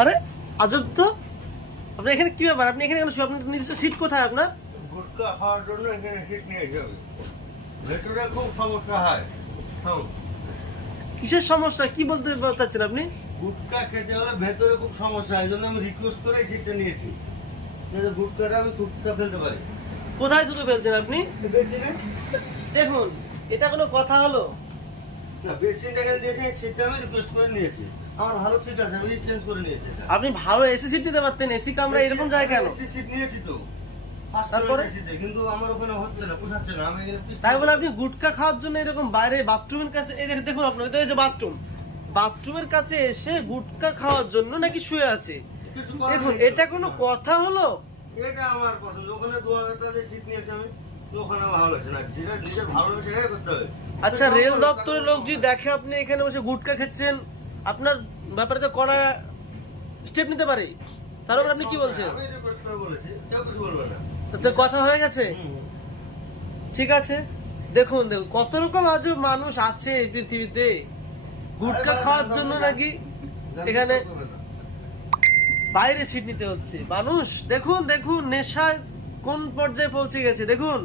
আরে আজব তো, আপনি এখানে কি ব্যাপার? আপনি এখানে কেন শুয়ে? আপনার নিজস্ব সিট কোথায় আপনার? গুটকা খাওয়ার জন্য এখানে সিট নিয়ে যাবে। ভেতরে খুব সমস্যা হয়। কিসের সমস্যা? কি বলতে চাচ্ছেন আপনি? গুটকা খেতে হলে ভেতরে খুব সমস্যা, এই জন্য আমি রিকোয়েস্ট করে সিটটা নিয়েছি। যাতে গুটকাটা আমি থুকটা ফেলতে পারি। কোথায় থুতু ফেলছেন আপনি? বেসিনে? দেখুন, এটা কোনো কথা হলো? না, বেসিনটা এখানে দিয়েছি, সিটটা আমি রিকোয়েস্ট করে নিয়েছি। আমার ভালো সিট আছে, আমি চেঞ্জ করে নিয়েছি এটা। আপনি ভালো এসি সিট নিতে পারতেন, এসি কামরা এরকম যায় কেন? এসি সিট নিয়েছি তো। তারপরে? এসিতে, কিন্তু আমার ওখানে হচ্ছে না, পোষাচ্ছে না। আমি তাই বলে আপনি গুটখা খাওয়ার জন্য এরকম বাইরে বাথরুমের কাছে, এই দেখুন আপনার এই যে বাথরুমের কাছে এসে গুটখা খাওয়ার জন্য নাকি শুয়ে আছে? কিছু করার দেখুন, নেই। এটা কোনো কথা হলো? এটা আমার পছন্দ। ওখানে 2000 টাকা দিয়ে সিট নিয়েছি আমি, তো ওখানে আমার ভালো লাগছে না। যেটা নিজের ভালো লাগছে সেটাই করতে হবে। আচ্ছা, রেল দপ্তরের লোক যদি দেখে আপনি এখানে বসে গুটখা খাচ্ছেন, আপনার ব্যাপারে তো কড়া স্টেপ নিতে পারে। তার উপর আপনি কি বলছেন? আমি রিকোয়েস্ট করে বলেছি, কেউ কিছু বলবে না। আচ্ছা, কথা হয়ে গেছে, ঠিক আছে। দেখুন কত রকম আজব মানুষ আছে এই পৃথিবীতে। গুটখা খাওয়ার জন্য নাকি এখানে বাইরে সিট নিতে হচ্ছে মানুষ। দেখুন দেখুন, নেশা কোন পর্যায়ে পৌঁছে গেছে দেখুন।